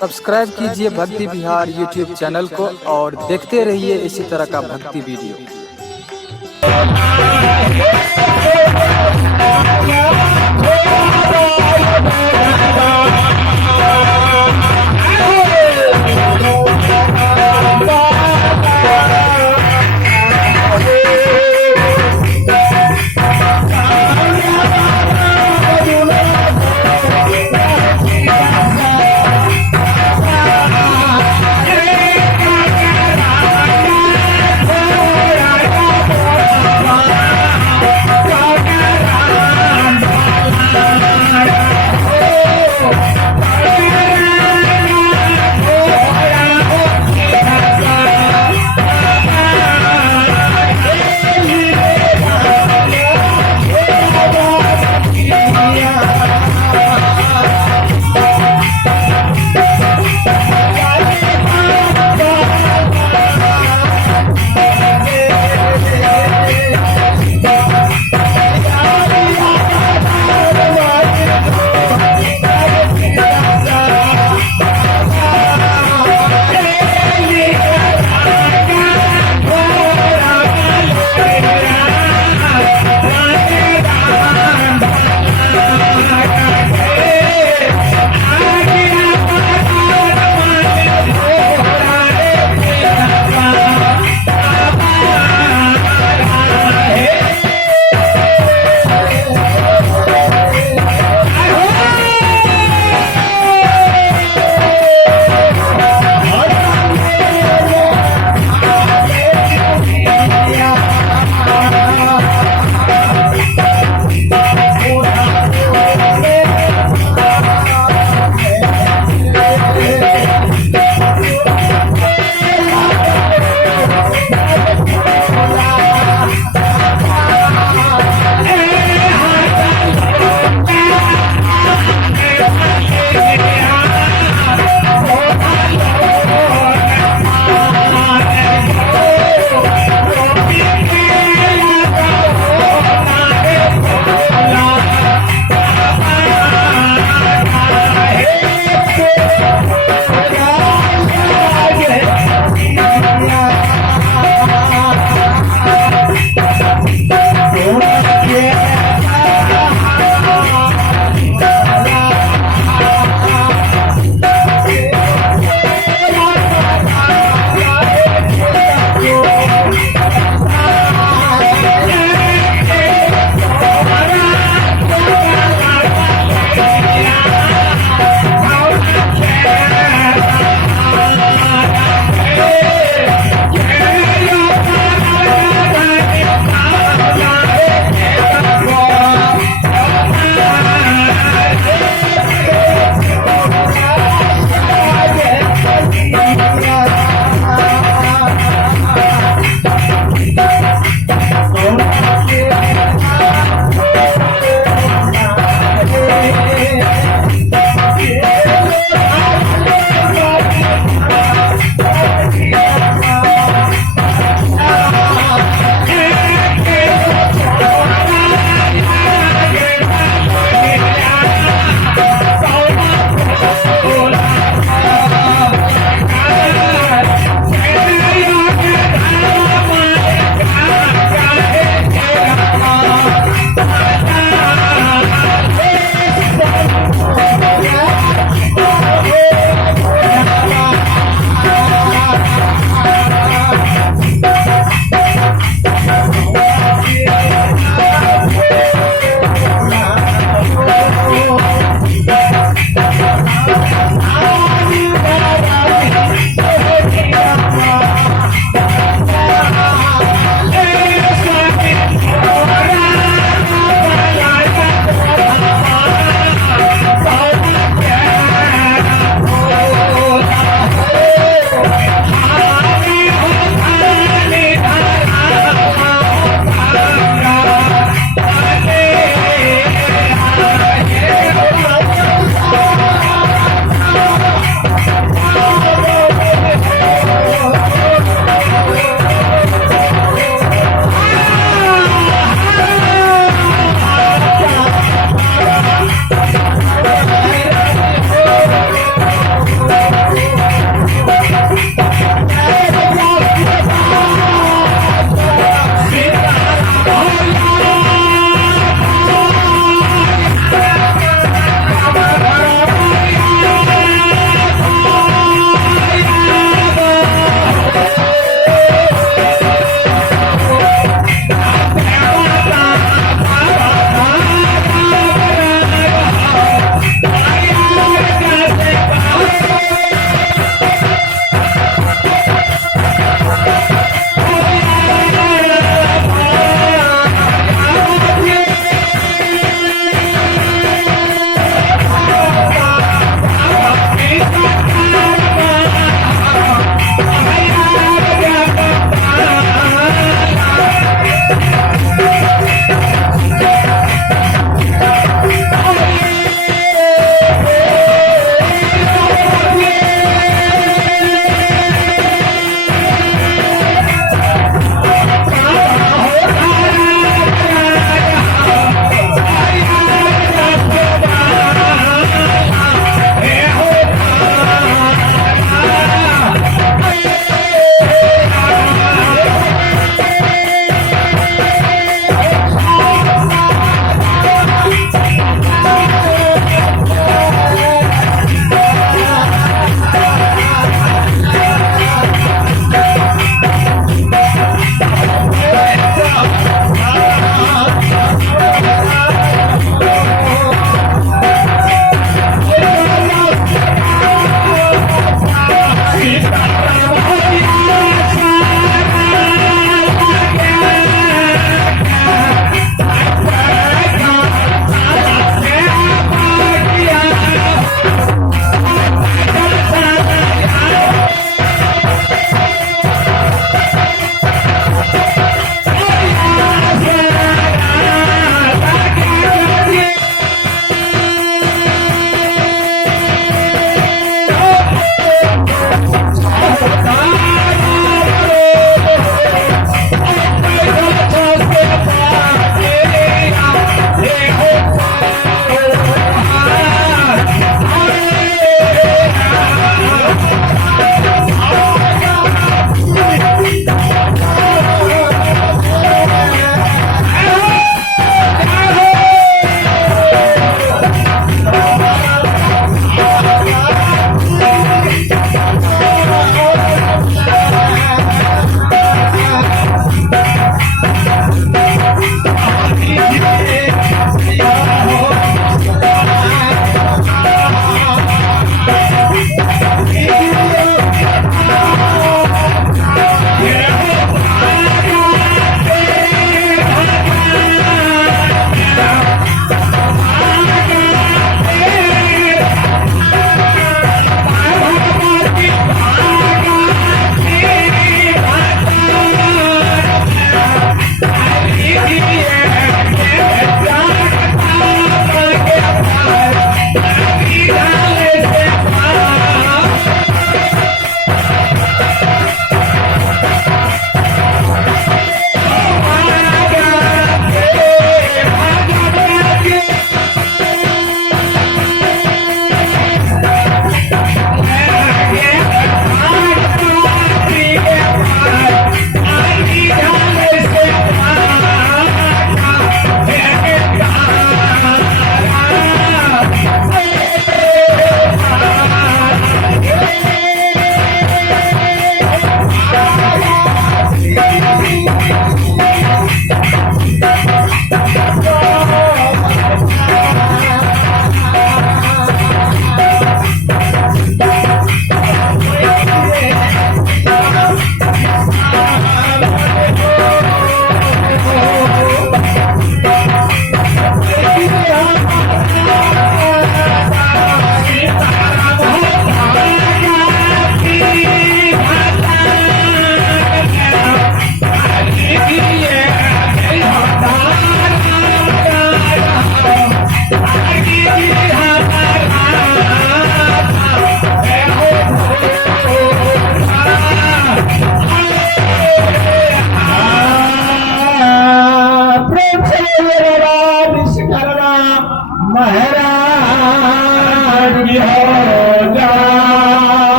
सब्सक्राइब कीजिए भक्ति विहार YouTube channel को और देखते रहिए इसी तरह का भक्ति वीडियो।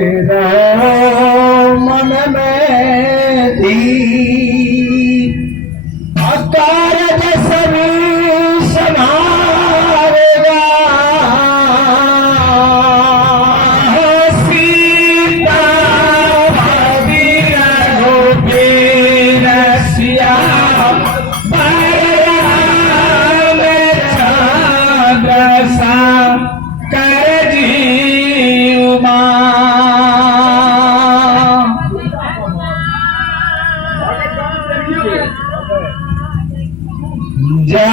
रहो मन में दी कारज सभी संभालेगा सीता भाभी रघुबीर सिया कर जीव जा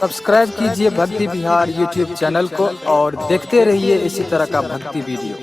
सब्सक्राइब कीजिए भक्ति विहार यूट्यूब चैनल को और देखते रहिए इसी तरह का भक्ति वीडियो।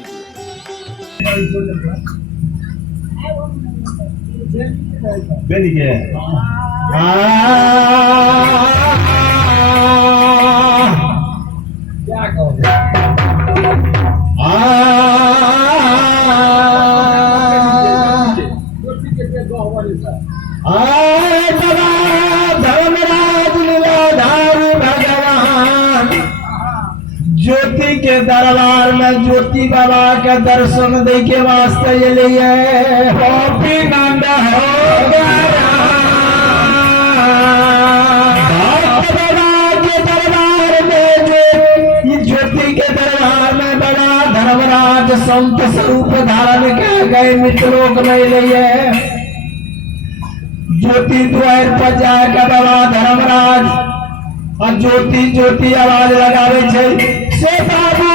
ज्योति के दरबार में ज्योति बाबा के दर्शन दे के वास्ते ये लिए होपी नंद हो बाबा के दरबार में ज्योति के दरबार में बड़ा धर्मराज संत स्वरूप धारण के गए मित्रों में लिए ज्योति द्वार पर जाकर बाबा धर्मराज और ज्योति ज्योति आवाज लगावे छे से बाबू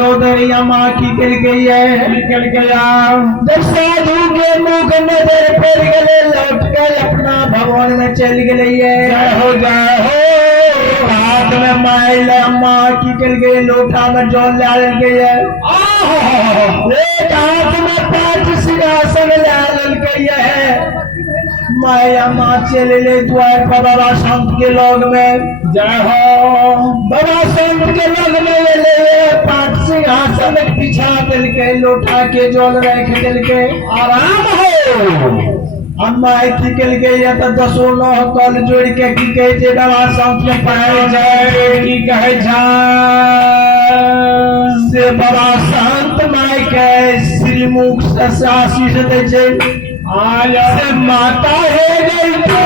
मंदोदरिया माँ की गिर गई है, निकल गया। जब साधु के मुख नजर फिर गले लौट कर अपना भवन में चल गई है। जय हो हाथ में माइला माँ की गिर गई, लोटा में जल डाल गई है। एक हाथ में पांच सिंहासन डाल गई है। माया माँ चले ले द्वार पर बाबा संत के लोग में। जय हो बाबा संत के लोग में ले पांच सिंहासन बिछा दिल के, लोटा के जल रख दिल के आराम हो। अम्मा निकल गई है तो दसो नौ कल जोड़ के की कहे थे बाबा संत में पाए जाए की कहे से बाबा संत माय के श्री मुख से आशीष दे छे। आज से माता है गई तू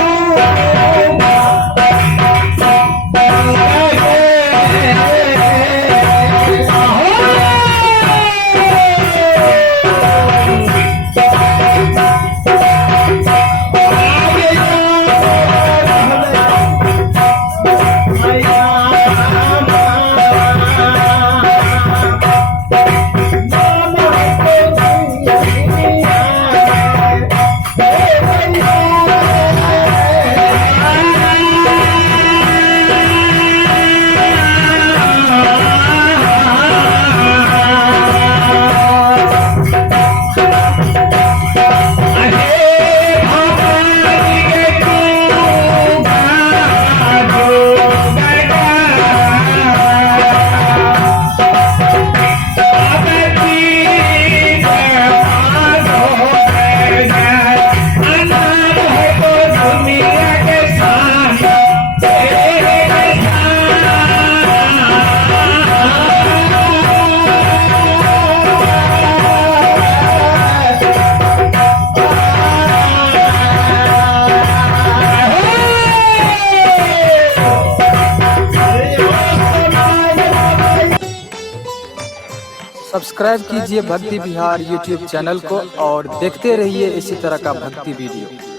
सब्सक्राइब कीजिए भक्ति विहार यूट्यूब चैनल को और देखते रहिए इसी तरह का भक्ति वीडियो।